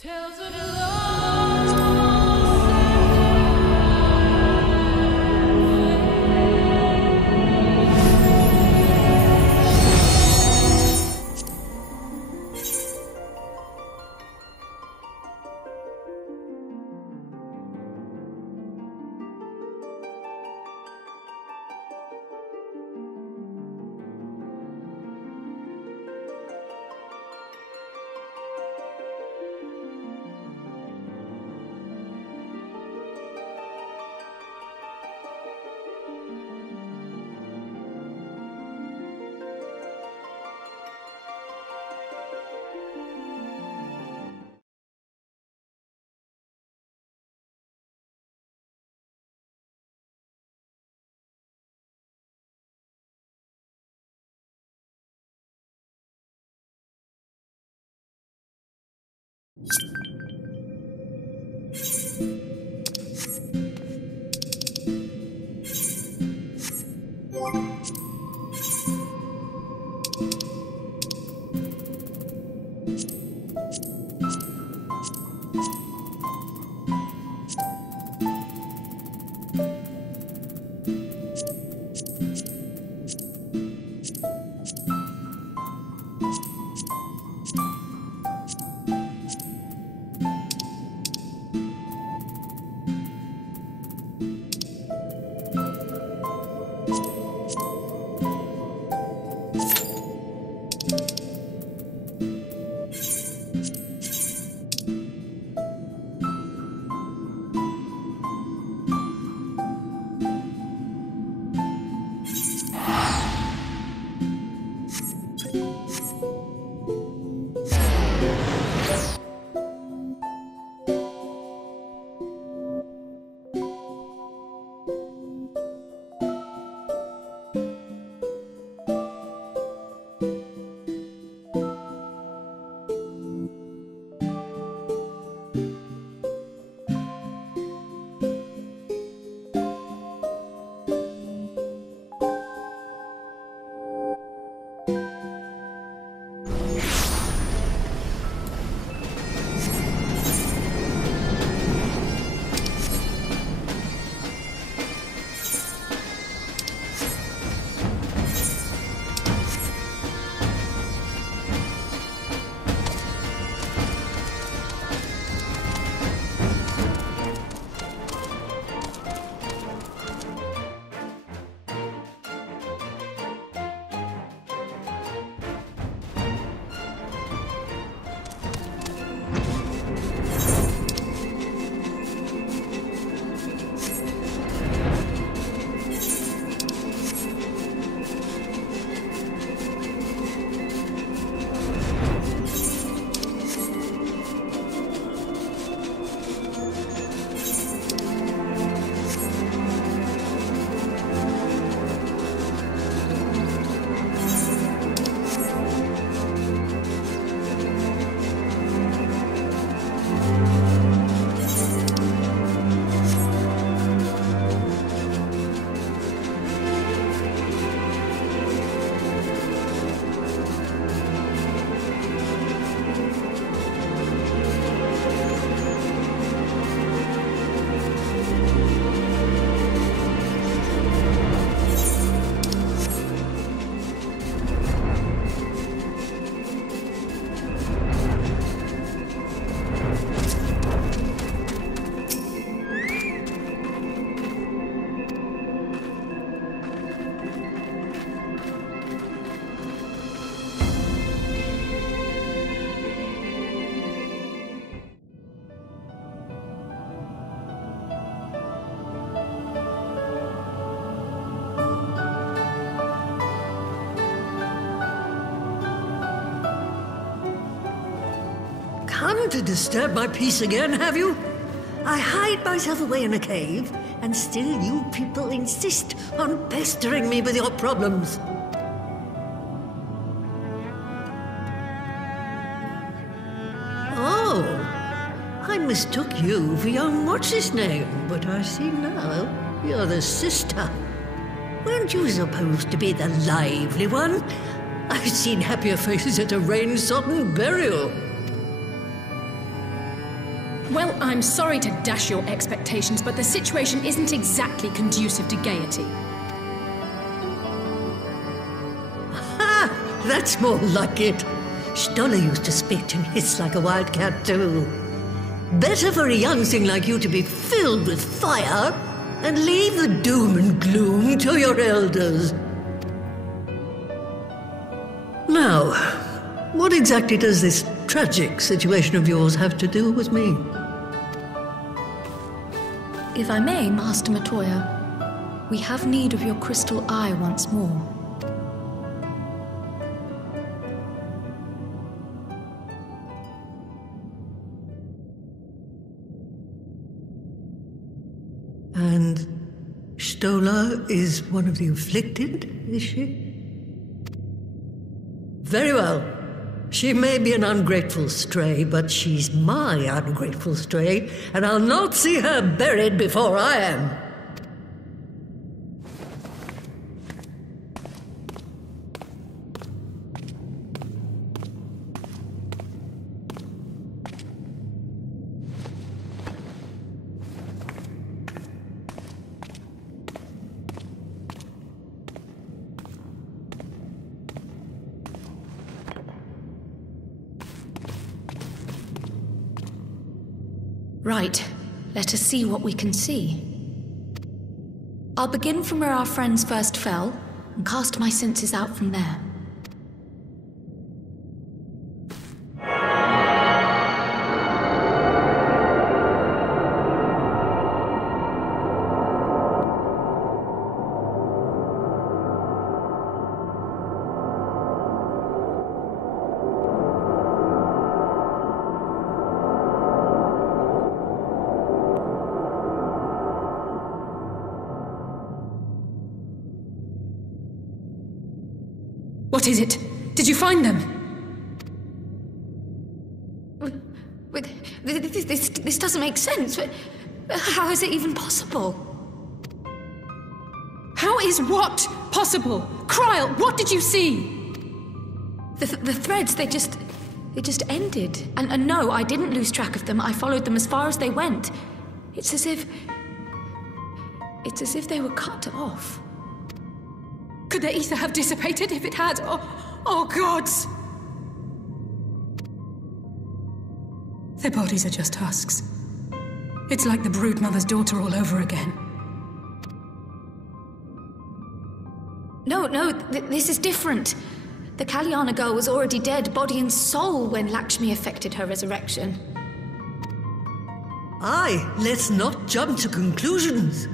Tales of love. Come to disturb my peace again, have you? I hide myself away in a cave, and still you people insist on pestering me with your problems. Oh, I mistook you for young what's-his-name, but I see now you're the sister. Weren't you supposed to be the lively one? I've seen happier faces at a rain-sodden burial. Well, I'm sorry to dash your expectations, but the situation isn't exactly conducive to gaiety. Ha! That's more like it. Stoller used to spit and hiss like a wildcat too. Better for a young thing like you to be filled with fire and leave the doom and gloom to your elders. Now, what exactly does this tragic situation of yours have to do with me? If I may, Master Matoya, we have need of your crystal eye once more. And Stoller is one of the afflicted, is she? Very well. She may be an ungrateful stray, but she's my ungrateful stray, and I'll not see her buried before I am. Right, let us see what we can see. I'll begin from where our friends first fell, and cast my senses out from there. What is it? Did you find them? This doesn't make sense. How is it even possible? How is what possible? Kryl, what did you see? The threads, they just ended. And no, I didn't lose track of them. I followed them as far as they went. It's as if they were cut off. Could their ether have dissipated if it had? Oh, gods! Their bodies are just husks. It's like the broodmother's daughter all over again. No, this is different. The Kalyana girl was already dead, body and soul, when Lakshmi effected her resurrection. Aye, let's not jump to conclusions.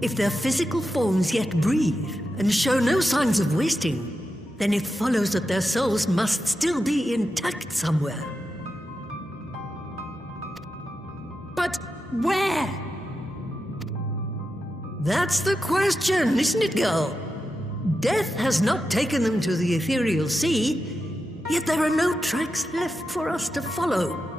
If their physical forms yet breathe and show no signs of wasting, then it follows that their souls must still be intact somewhere. But where? That's the question, isn't it, girl? Death has not taken them to the ethereal sea, yet there are no tracks left for us to follow.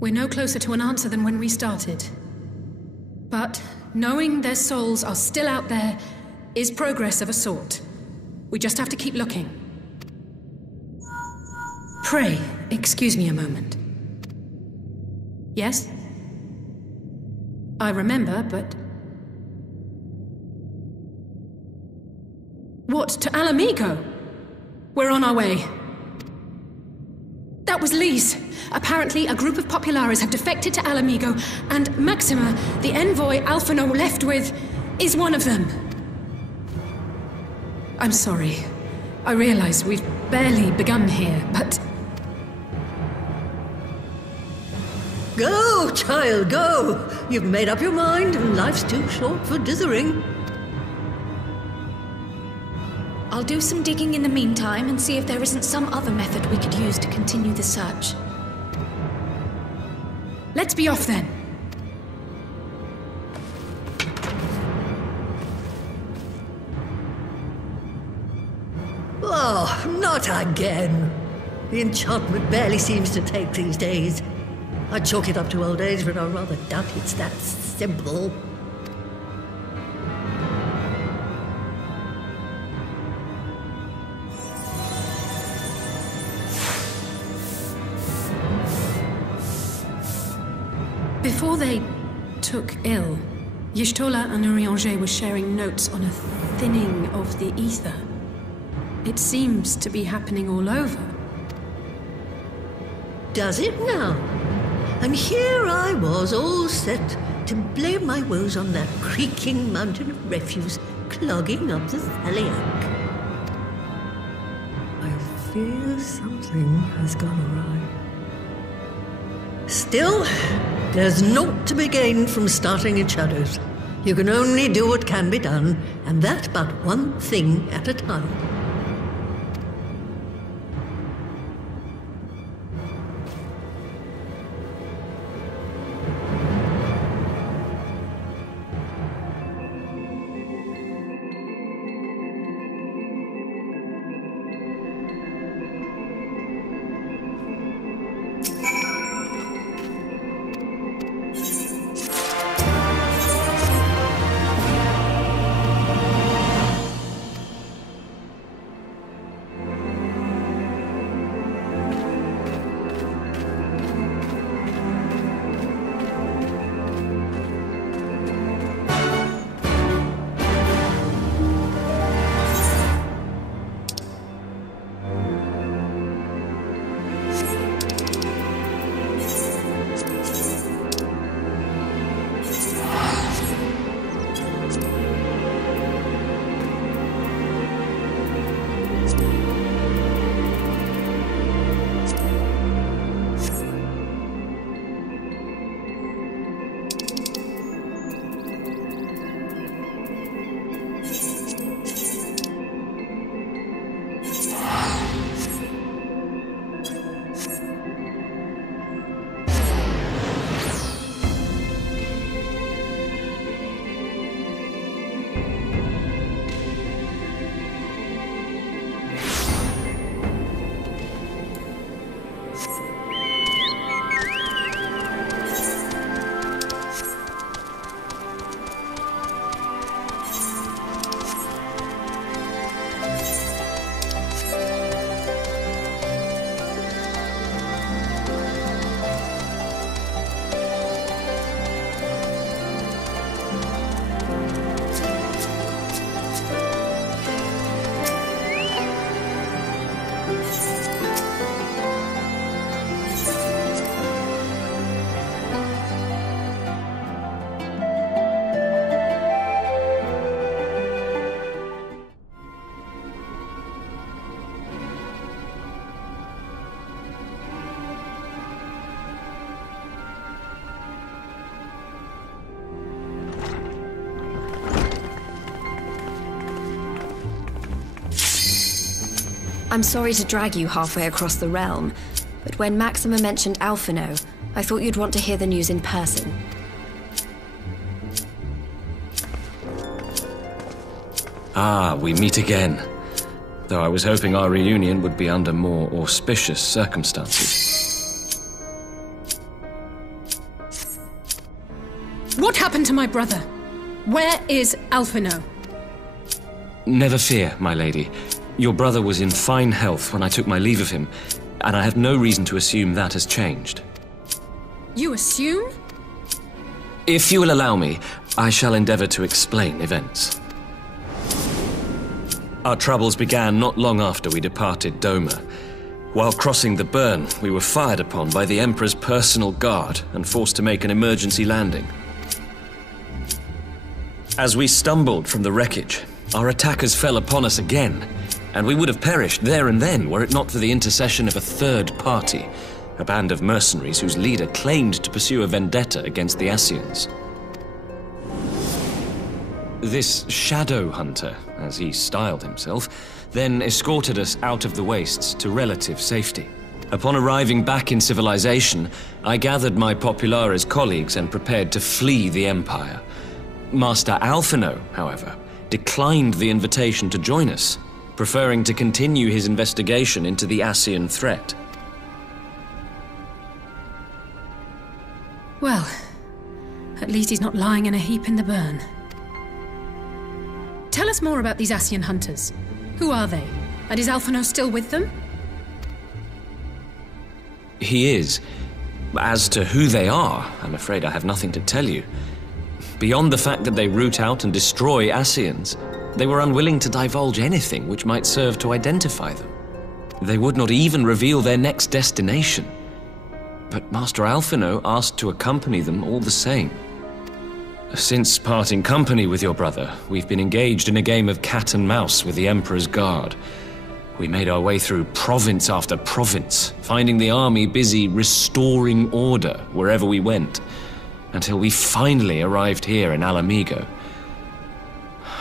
We're no closer to an answer than when we started. But knowing their souls are still out there is progress of a sort. We just have to keep looking. Pray, excuse me a moment. Yes? I remember, but... What, to Alamigo? We're on our way. That was Lise. Apparently, a group of Populares have defected to Alamigo, and Maxima, the envoy Alphinaud left with, is one of them. I'm sorry. I realize we've barely begun here, but... Go, child, go! You've made up your mind, and life's too short for dithering. I'll do some digging in the meantime and see if there isn't some other method we could use to continue the search. Let's be off then. Oh, not again. The enchantment barely seems to take these days. I chalk it up to old age, but I rather doubt it's that simple. Before they took ill, Y'shtola and Urianger were sharing notes on a thinning of the ether. It seems to be happening all over. Does it now? And here I was, all set to blame my woes on that creaking mountain of refuse clogging up the Thaliak. I fear something has gone awry. Still, there's naught to be gained from starting in shadows. You can only do what can be done, and that but one thing at a time. I'm sorry to drag you halfway across the realm, but when Maxima mentioned Alphino, I thought you'd want to hear the news in person. Ah, we meet again. Though I was hoping our reunion would be under more auspicious circumstances. What happened to my brother? Where is Alphino? Never fear, my lady. Your brother was in fine health when I took my leave of him, and I have no reason to assume that has changed. You assume? If you will allow me, I shall endeavor to explain events. Our troubles began not long after we departed Doma. While crossing the burn, we were fired upon by the Emperor's personal guard and forced to make an emergency landing. As we stumbled from the wreckage, our attackers fell upon us again, and we would have perished there and then were it not for the intercession of a third party, a band of mercenaries whose leader claimed to pursue a vendetta against the Ascians. This shadow hunter, as he styled himself, then escorted us out of the wastes to relative safety. Upon arriving back in civilization, I gathered my Populares colleagues and prepared to flee the Empire. Master Alphino, however, declined the invitation to join us, preferring to continue his investigation into the Ascian threat. Well, at least he's not lying in a heap in the burn. Tell us more about these Ascian hunters. Who are they? And is Alphino still with them? He is. As to who they are, I'm afraid I have nothing to tell you. Beyond the fact that they root out and destroy Ascians, they were unwilling to divulge anything which might serve to identify them. They would not even reveal their next destination. But Master Alphinaud asked to accompany them all the same. Since parting company with your brother, we've been engaged in a game of cat and mouse with the Emperor's Guard. We made our way through province after province, finding the army busy restoring order wherever we went, until we finally arrived here in Alamigo.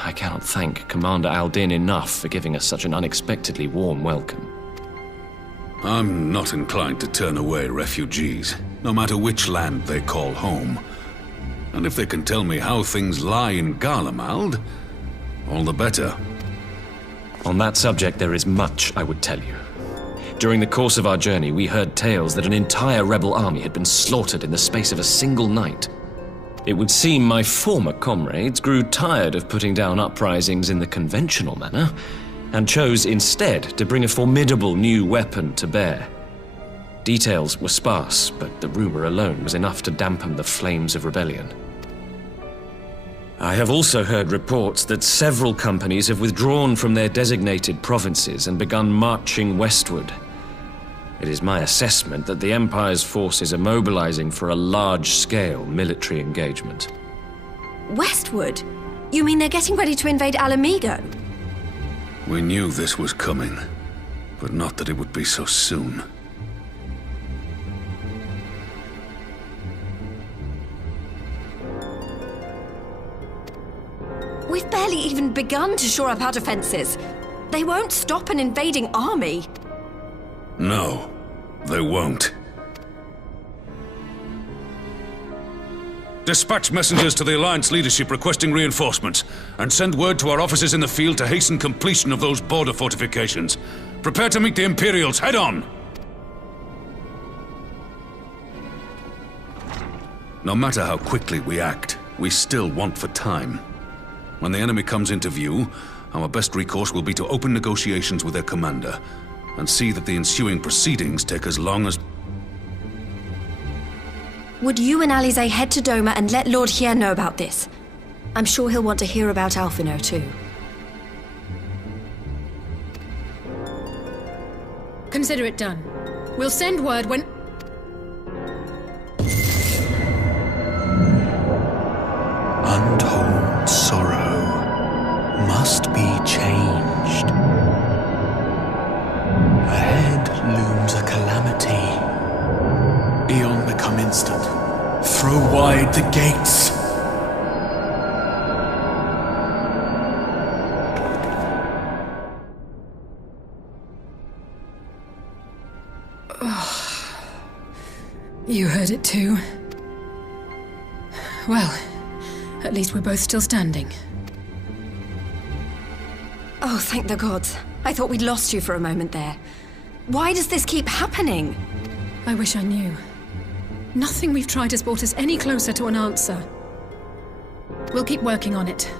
I cannot thank Commander Aldin enough for giving us such an unexpectedly warm welcome. I'm not inclined to turn away refugees, no matter which land they call home. And if they can tell me how things lie in Garlemald, all the better. On that subject, there is much I would tell you. During the course of our journey, we heard tales that an entire rebel army had been slaughtered in the space of a single night. It would seem my former comrades grew tired of putting down uprisings in the conventional manner, and chose instead to bring a formidable new weapon to bear. Details were sparse, but the rumor alone was enough to dampen the flames of rebellion. I have also heard reports that several companies have withdrawn from their designated provinces and begun marching westward. It is my assessment that the Empire's forces are mobilizing for a large-scale military engagement. Westward? You mean they're getting ready to invade Alamigo? We knew this was coming, but not that it would be so soon. We've barely even begun to shore up our defenses. They won't stop an invading army. No, they won't. Dispatch messengers to the Alliance leadership requesting reinforcements, and send word to our officers in the field to hasten completion of those border fortifications. Prepare to meet the Imperials head on! No matter how quickly we act, we still want for time. When the enemy comes into view, our best recourse will be to open negotiations with their commander, and see that the ensuing proceedings take as long as... Would you and Alisaie head to Doma and let Lord Hien know about this? I'm sure he'll want to hear about Alphinaud too. Consider it done. We'll send word when... Untold sorrow must be changed. Ahead looms a calamity. Eon become instant. Throw wide the gates. You heard it too. Well, at least we're both still standing. Oh, thank the gods. I thought we'd lost you for a moment there. Why does this keep happening? I wish I knew. Nothing we've tried has brought us any closer to an answer. We'll keep working on it.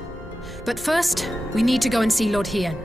But first, we need to go and see Lord Hien.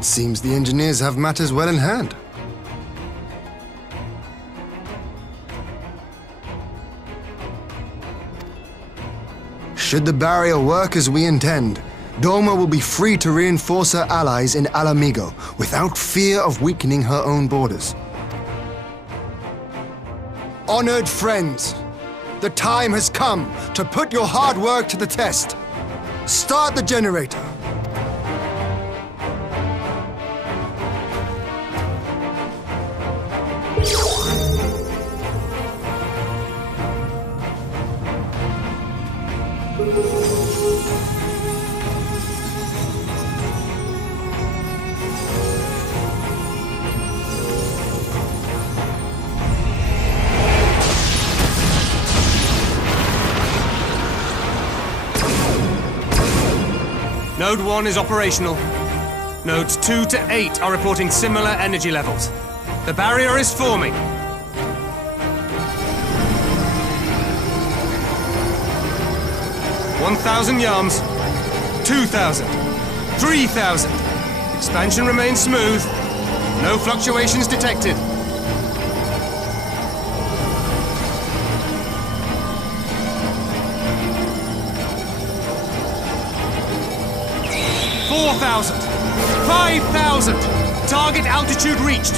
It seems the engineers have matters well in hand. Should the barrier work as we intend, Doma will be free to reinforce her allies in Alamigo without fear of weakening her own borders. Honored friends, the time has come to put your hard work to the test. Start the generator. Node 1 is operational. Nodes 2 to 8 are reporting similar energy levels. The barrier is forming. $1,000 yards. 2,000. 3,000. Expansion remains smooth. No fluctuations detected. 4,000! 5,000! Target altitude reached!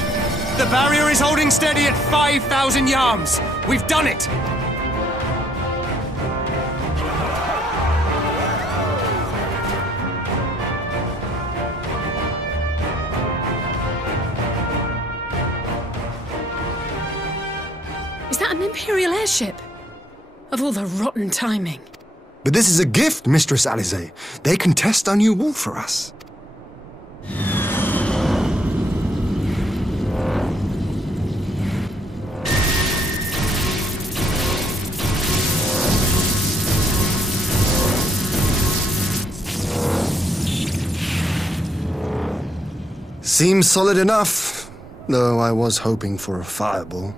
The barrier is holding steady at 5,000 yards! We've done it! Is that an Imperial airship? Of all the rotten timing. But this is a gift, Mistress Alisaie. They can test our new wall for us. Seems solid enough, though I was hoping for a fireball.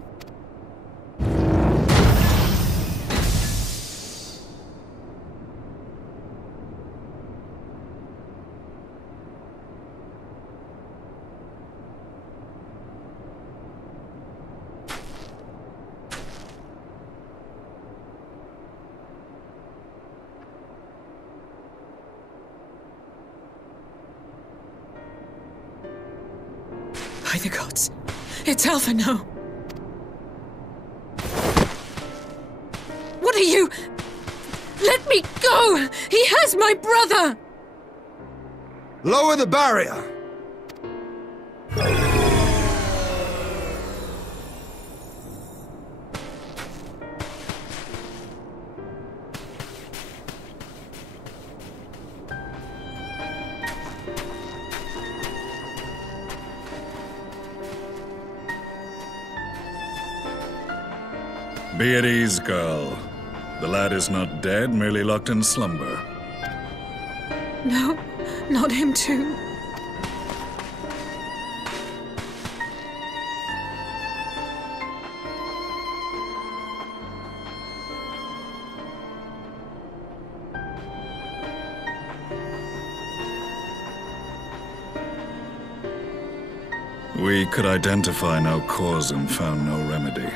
By the gods, it's Alphinaud. What are you? Let me go! He has my brother! Lower the barrier! Be at ease, girl. The lad is not dead, merely locked in slumber. No, not him too. We could identify no cause and found no remedy.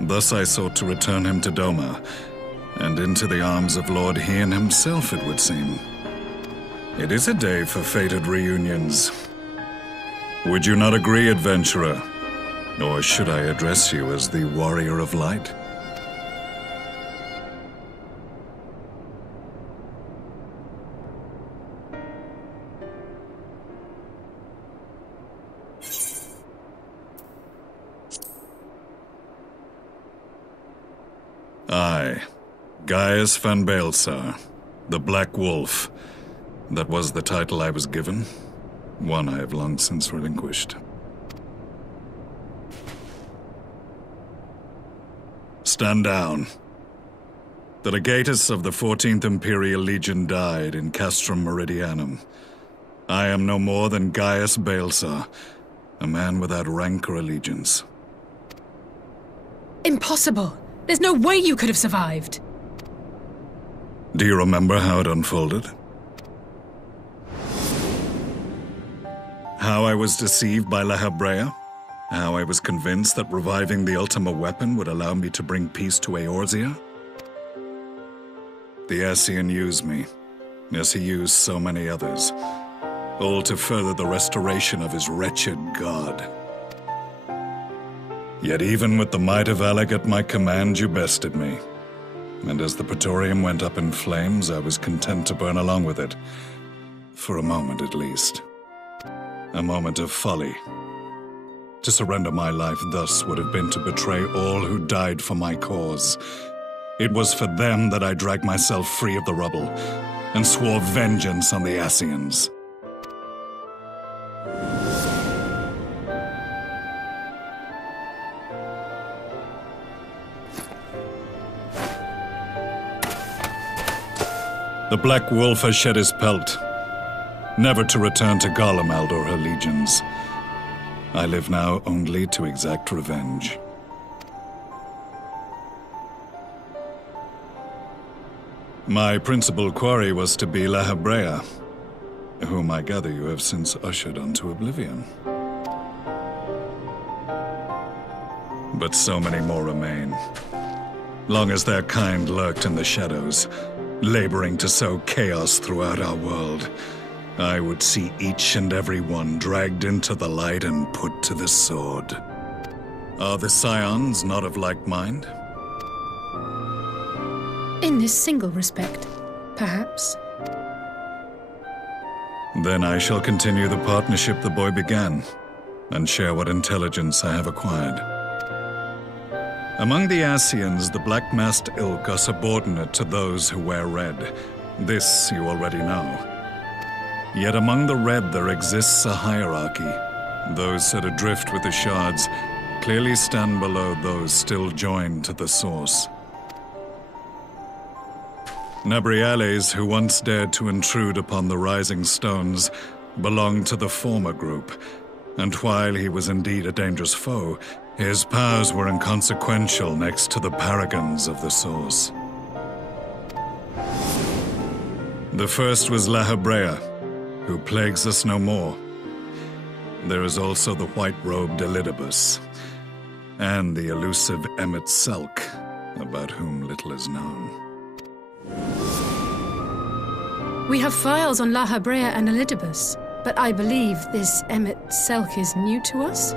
Thus I sought to return him to Doma, and into the arms of Lord Hien himself, it would seem. It is a day for fated reunions. Would you not agree, adventurer? Or should I address you as the Warrior of Light? I, Gaius van Baelsar, the Black Wolf. That was the title I was given, one I have long since relinquished. Stand down. The legatus of the 14th Imperial Legion died in Castrum Meridianum. I am no more than Gaius Baelsar, a man without rank or allegiance. Impossible! There's no way you could have survived. Do you remember how it unfolded? How I was deceived by Lahabrea? How I was convinced that reviving the Ultima weapon would allow me to bring peace to Eorzea? The Ascian used me, as he used so many others, all to further the restoration of his wretched god. Yet even with the might of Alec at my command, you bested me. And as the Praetorium went up in flames, I was content to burn along with it. For a moment at least. A moment of folly. To surrender my life thus would have been to betray all who died for my cause. It was for them that I dragged myself free of the rubble, and swore vengeance on the Ascians. The Black Wolf has shed his pelt, never to return to Garlemald or her legions. I live now only to exact revenge. My principal quarry was to be Lahabrea, whom I gather you have since ushered onto oblivion. But so many more remain, long as their kind lurked in the shadows, laboring to sow chaos throughout our world. I would see each and every one dragged into the light and put to the sword. Are the Scions not of like mind? In this single respect, perhaps. Then I shall continue the partnership the boy began, and share what intelligence I have acquired. Among the Ascians, the Black-Masked Ilk are subordinate to those who wear red. This you already know. Yet among the Red there exists a hierarchy. Those set adrift with the shards clearly stand below those still joined to the source. Nabriales, who once dared to intrude upon the Rising Stones, belonged to the former group, and while he was indeed a dangerous foe, his powers were inconsequential next to the paragons of the source. The first was Lahabrea, who plagues us no more. There is also the white-robed Elidibus, and the elusive Emmet Selk, about whom little is known. We have files on Lahabrea and Elidibus, but I believe this Emmet Selk is new to us?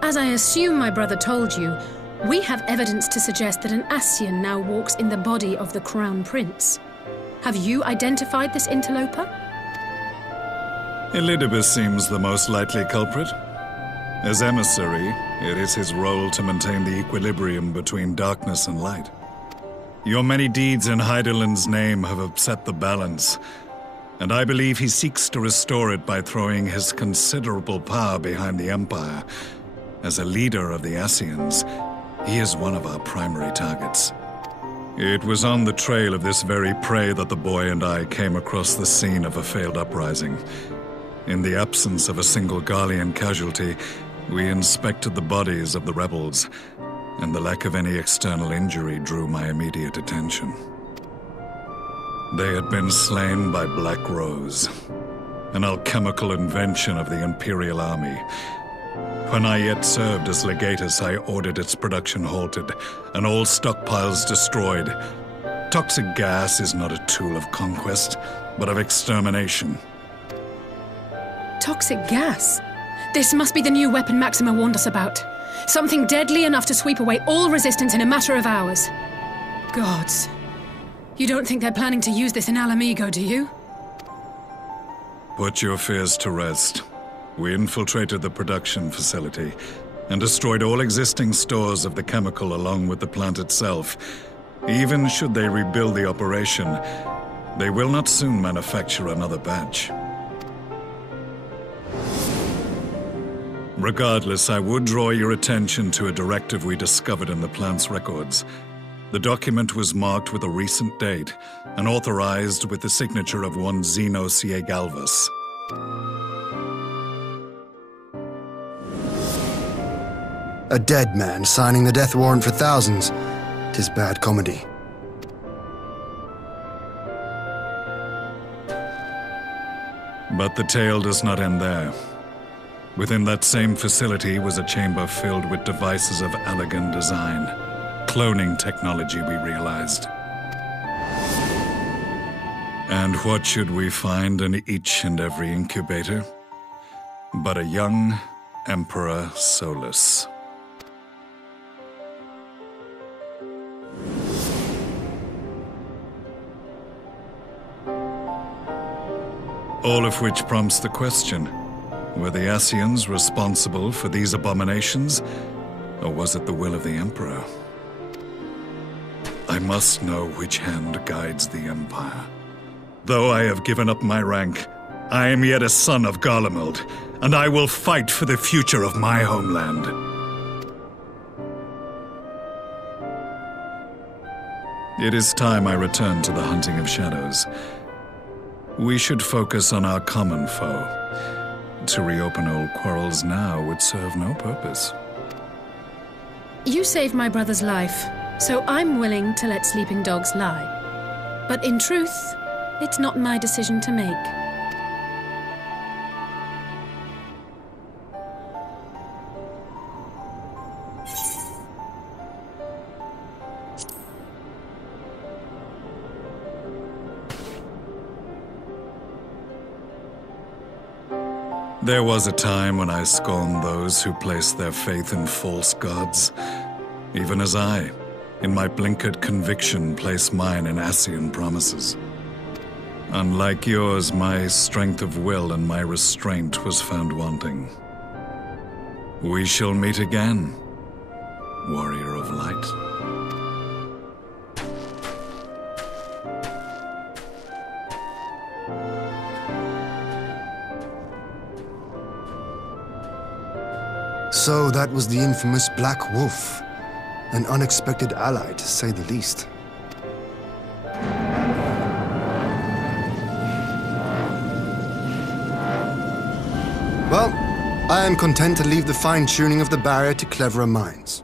As I assume my brother told you, we have evidence to suggest that an Ascian now walks in the body of the Crown Prince. Have you identified this interloper? Elidibus seems the most likely culprit. As emissary, it is his role to maintain the equilibrium between darkness and light. Your many deeds in Hydaelyn's name have upset the balance, and I believe he seeks to restore it by throwing his considerable power behind the Empire. As a leader of the Ascians, he is one of our primary targets. It was on the trail of this very prey that the boy and I came across the scene of a failed uprising. In the absence of a single Garlean casualty, we inspected the bodies of the rebels, and the lack of any external injury drew my immediate attention. They had been slain by Black Rose, an alchemical invention of the Imperial Army. When I yet served as legatus, I ordered its production halted, and all stockpiles destroyed. Toxic gas is not a tool of conquest, but of extermination. Toxic gas? This must be the new weapon Maxima warned us about. Something deadly enough to sweep away all resistance in a matter of hours. Gods. You don't think they're planning to use this in Alamigo, do you? Put your fears to rest. We infiltrated the production facility and destroyed all existing stores of the chemical along with the plant itself. Even should they rebuild the operation, they will not soon manufacture another batch. Regardless, I would draw your attention to a directive we discovered in the plant's records. The document was marked with a recent date and authorized with the signature of one Zeno Ciegalvus. A dead man signing the death warrant for thousands. 'Tis bad comedy. But the tale does not end there. Within that same facility was a chamber filled with devices of elegant design. Cloning technology, we realized. And what should we find in each and every incubator? But a young Emperor Solus. All of which prompts the question, were the Ascians responsible for these abominations, or was it the will of the Emperor? I must know which hand guides the Empire. Though I have given up my rank, I am yet a son of Garlemald, and I will fight for the future of my homeland. It is time I return to the hunting of shadows. We should focus on our common foe. To reopen old quarrels now would serve no purpose. You saved my brother's life, so I'm willing to let sleeping dogs lie. But in truth, it's not my decision to make. There was a time when I scorned those who placed their faith in false gods, even as I, in my blinkered conviction, place mine in Ascian promises. Unlike yours, my strength of will and my restraint was found wanting. We shall meet again, warrior of light. So that was the infamous Black Wolf. An unexpected ally, to say the least. Well, I am content to leave the fine-tuning of the barrier to cleverer minds.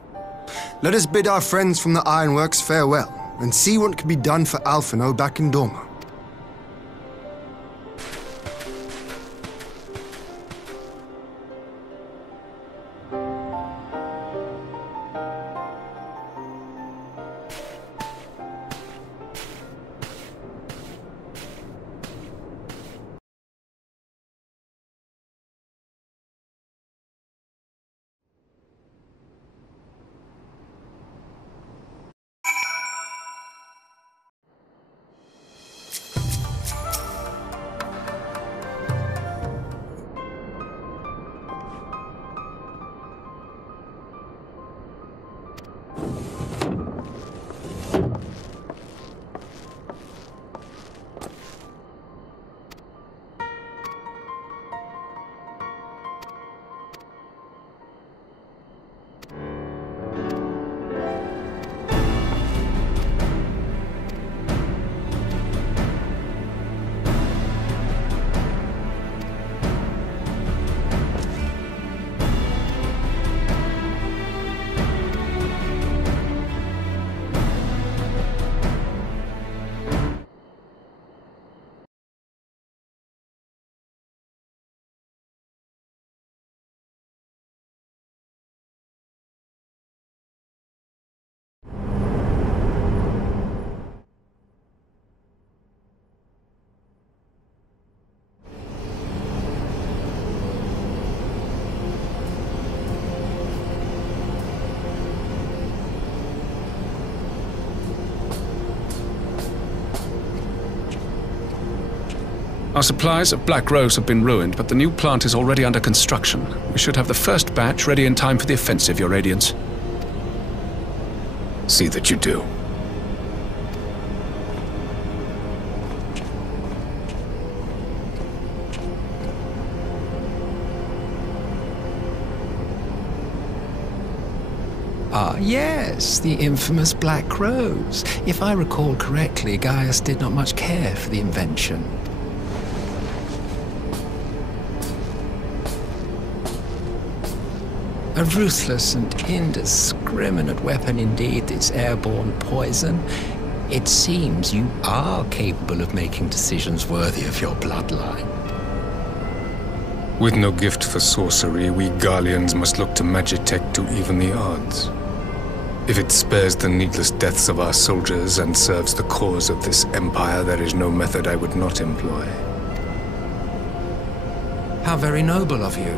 Let us bid our friends from the Ironworks farewell, and see what can be done for Alphinaud back in Dorma. Our supplies of Black Rose have been ruined, but the new plant is already under construction. We should have the first batch ready in time for the offensive, Your Radiance. See that you do. Ah, yes, the infamous Black Rose. If I recall correctly, Gaius did not much care for the invention. A ruthless and indiscriminate weapon indeed, this airborne poison. It seems you are capable of making decisions worthy of your bloodline. With no gift for sorcery, we Garleans must look to Magitech to even the odds. If it spares the needless deaths of our soldiers and serves the cause of this empire, there is no method I would not employ. How very noble of you.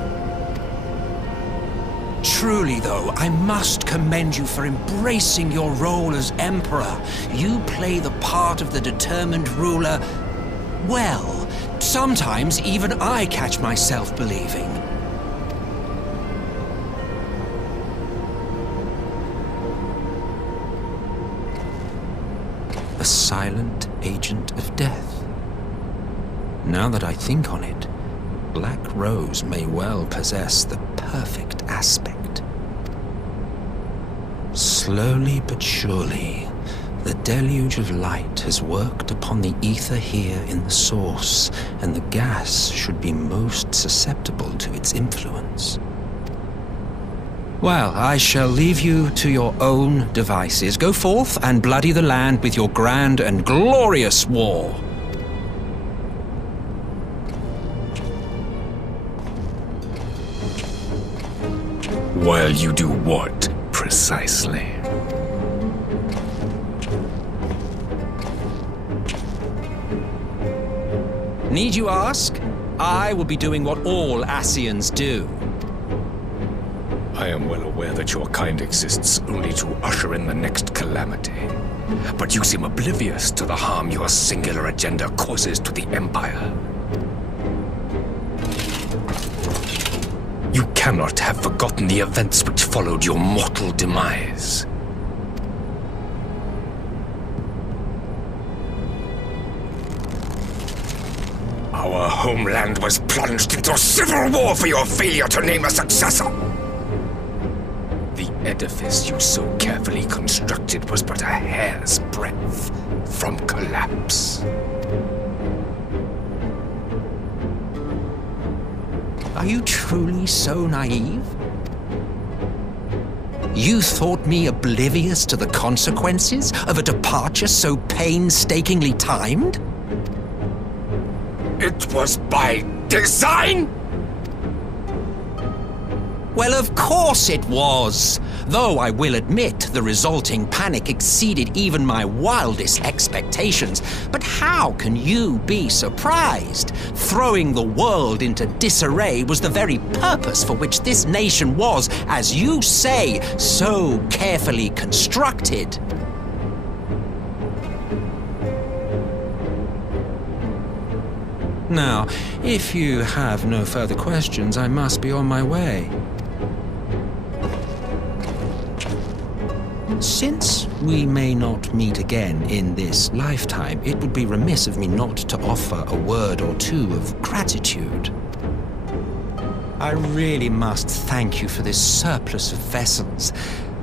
Truly, though, I must commend you for embracing your role as Emperor. You play the part of the determined ruler well. Sometimes even I catch myself believing. A silent agent of death. Now that I think on it, Black Rose may well possess the perfect aspect. Slowly but surely, the deluge of light has worked upon the ether here in the source, and the gas should be most susceptible to its influence. Well, I shall leave you to your own devices. Go forth and bloody the land with your grand and glorious war. While you do what, precisely? Need you ask? I will be doing what all Ascians do. I am well aware that your kind exists only to usher in the next calamity. But you seem oblivious to the harm your singular agenda causes to the Empire. You cannot have forgotten the events which followed your mortal demise. Our homeland was plunged into civil war for your failure to name a successor. The edifice you so carefully constructed was but a hair's breadth from collapse. Are you truly so naive? You thought me oblivious to the consequences of a departure so painstakingly timed? It was by design? Well, of course it was. Though I will admit the resulting panic exceeded even my wildest expectations. But how can you be surprised? Throwing the world into disarray was the very purpose for which this nation was, as you say, so carefully constructed. Now, if you have no further questions, I must be on my way. Since we may not meet again in this lifetime, it would be remiss of me not to offer a word or two of gratitude. I really must thank you for this surplus of vessels.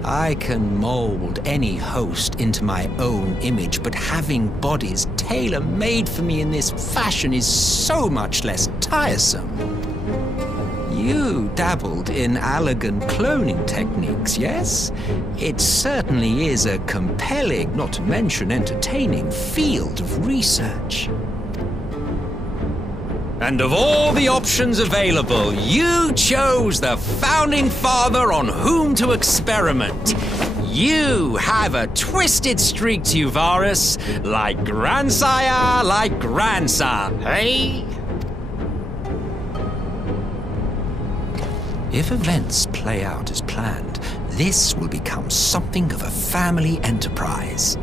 I can mold any host into my own image, but having bodies tailor-made for me in this fashion is so much less tiresome. You dabbled in Allagan cloning techniques, yes? It certainly is a compelling, not to mention entertaining, field of research. And of all the options available, you chose the Founding Father on whom to experiment. You have a twisted streak to you, Varus, like grandsire, like grandson, hey? If events play out as planned, this will become something of a family enterprise.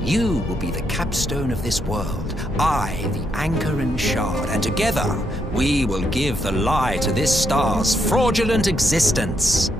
You will be the capstone of this world, I the anchor and shard, and together we will give the lie to this star's fraudulent existence.